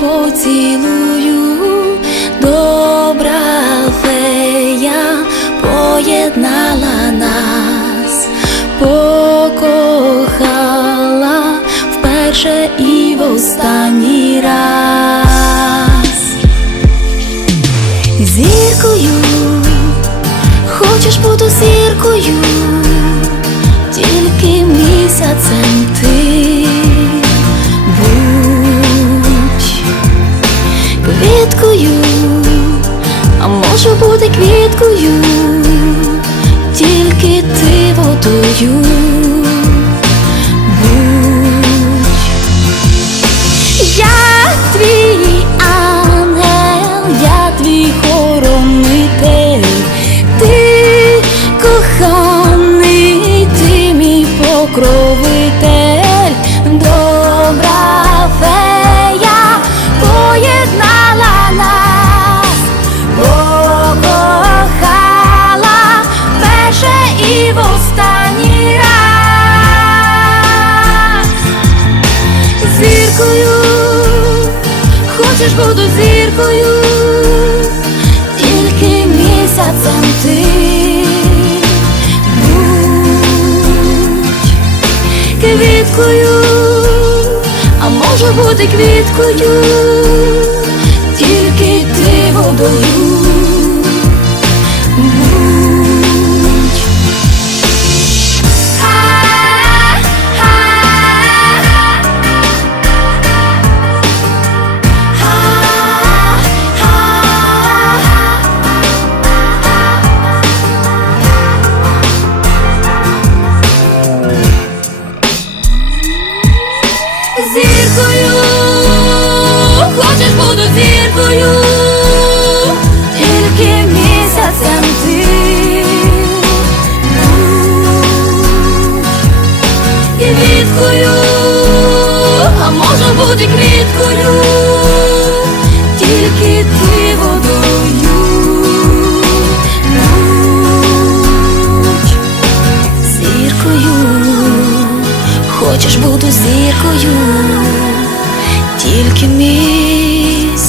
поцілую, добра фея поєднала нас, покохала вперше і в останній раз. Зіркою, хочеш бути зіркою, тільки місяцем ти а може бути квіткою, тільки ти водою. Будь. Я твій ангел, я твій хоронитель, ти коханий, ти мій покровитель, хочеш буду зіркою, тільки місяцем ти будь квіткою, а може бути квіткою, тільки ти водою. Зіркою, хочеш буду зіркою, тільки місяцем ти. Будь квіткою, а може бути квіткою, тільки ти хочеш бути зіркою, тільки місяцем